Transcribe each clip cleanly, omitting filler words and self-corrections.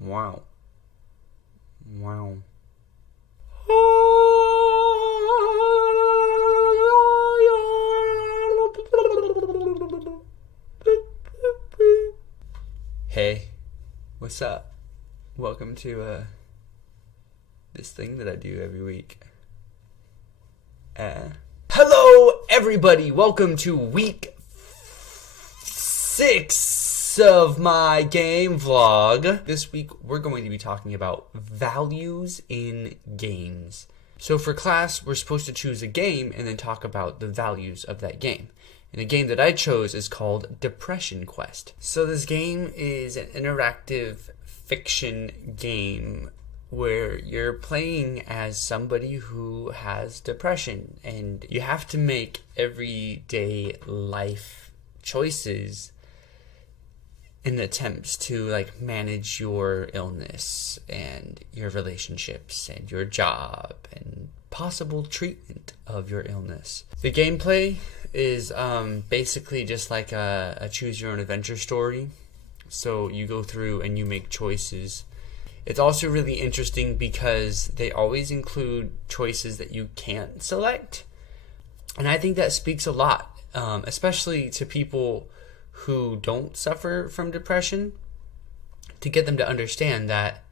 Wow. Wow. Hey, what's up? Welcome to this thing that I do every week. Hello everybody, welcome to week 6 of my game vlog. This week we're going to be talking about values in games. So for class we're supposed to choose a game and then talk about the values of that game. And the game that I chose is called Depression Quest. So this game is an interactive fiction game where you're playing as somebody who has depression, and you have to make everyday life choices in attempts to manage your illness and your relationships and your job and possible treatment of your illness. The gameplay is basically just like a choose your own adventure story. So you go through and you make choices. It's also really interesting because they always include choices that you can't select. And I think that speaks a lot, especially to people who don't suffer from depression, to get them to understand that,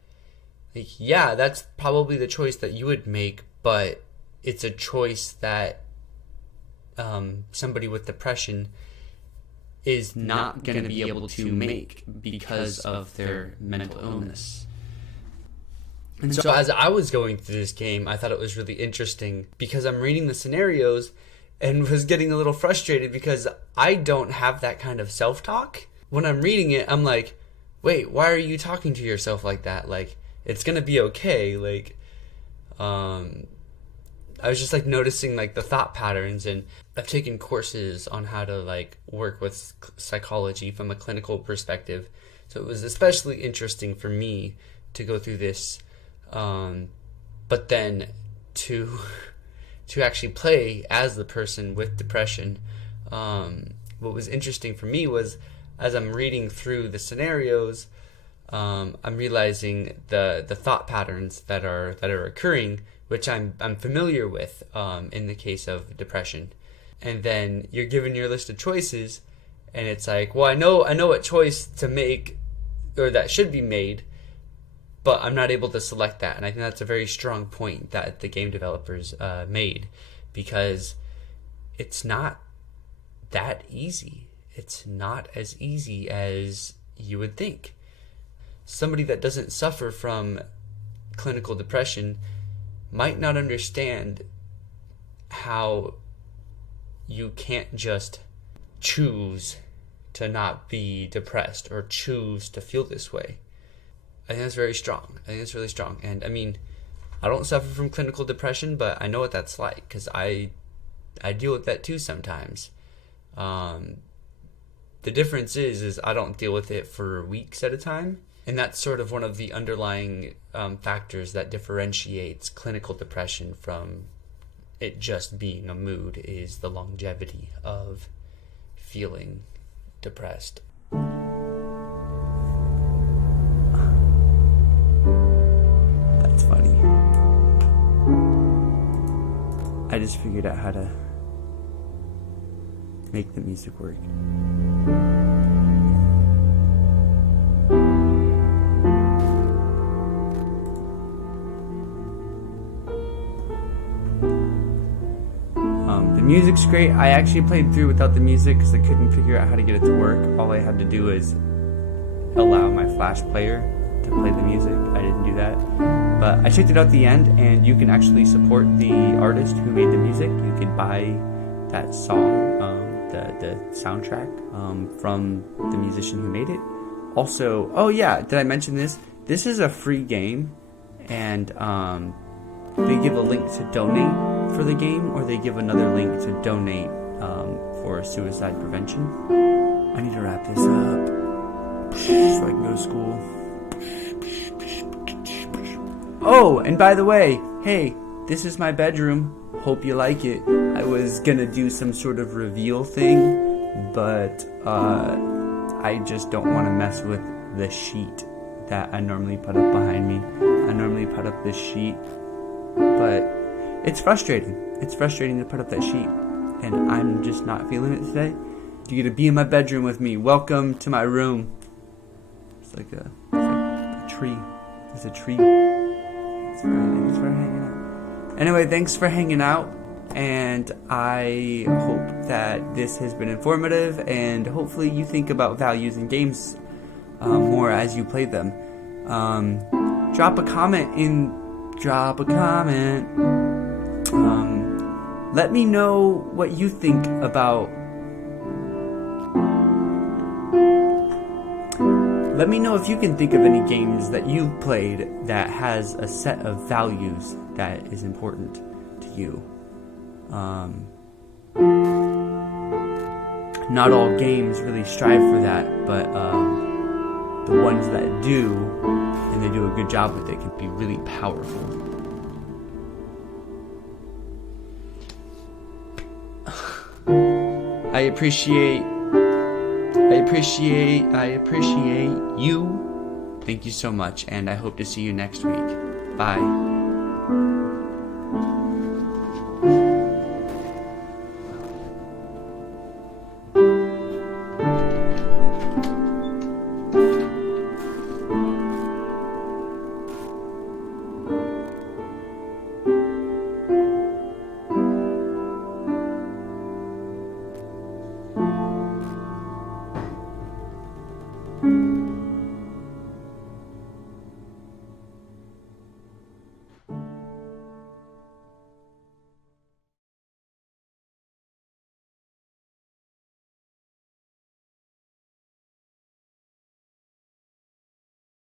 yeah, that's probably the choice that you would make, but it's a choice that somebody with depression is not going to be able to make because of their mental illness. And so as I was going through this game, I thought it was really interesting because I'm reading the scenarios and was getting a little frustrated because I don't have that kind of self-talk. When I'm reading it, I'm like, wait, why are you talking to yourself like that? It's going to be okay. I was just noticing the thought patterns, and I've taken courses on how to work with psychology from a clinical perspective. So it was especially interesting for me to go through this. But then to actually play as the person with depression, what was interesting for me was as I'm reading through the scenarios, I'm realizing the thought patterns that are occurring, which I'm familiar with in the case of depression. And then you're given your list of choices, and it's well, I know what choice to make or that should be made, but I'm not able to select that. And I think that's a very strong point that the game developers made, because it's not that easy. It's not as easy as you would think. Somebody that doesn't suffer from clinical depression might not understand how you can't just choose to not be depressed or choose to feel this way. I think that's very strong. I think it's really strong. And I mean, I don't suffer from clinical depression, but I know what that's like because I deal with that too sometimes. The difference is I don't deal with it for weeks at a time. And that's sort of one of the underlying factors that differentiates clinical depression from it just being a mood, is the longevity of feeling depressed. That's funny. I just figured out how to make the music work. The music's great. I actually played through without the music because I couldn't figure out how to get it to work. All I had to do is allow my Flash player to play the music. I didn't do that. But I checked it out at the end, and you can actually support the artist who made the music. You can buy that song, the soundtrack from the musician who made it. Also, oh yeah, did I mention this? This is a free game, and they give a link to donate for the game, or they give another link to donate for suicide prevention. I need to wrap this up so I can go to school. Oh, and by the way, hey, this is my bedroom. Hope you like it. I was gonna do some sort of reveal thing, but I just don't want to mess with the sheet that I normally put up behind me. I normally put up this sheet, but it's frustrating. It's frustrating to put up that sheet, and I'm just not feeling it today. You get to be in my bedroom with me. Welcome to my room. It's like a tree. There's a tree. Thanks for hanging out. Anyway, thanks for hanging out, and I hope that this has been informative, and hopefully you think about values in games more as you play them. Drop a comment. Let me know what you think about. Let me know if you can think of any games that you've played that has a set of values that is important to you. Not all games really strive for that, but the ones that do, and they do a good job with it, can be really powerful. I appreciate you. Thank you so much, and I hope to see you next week. Bye.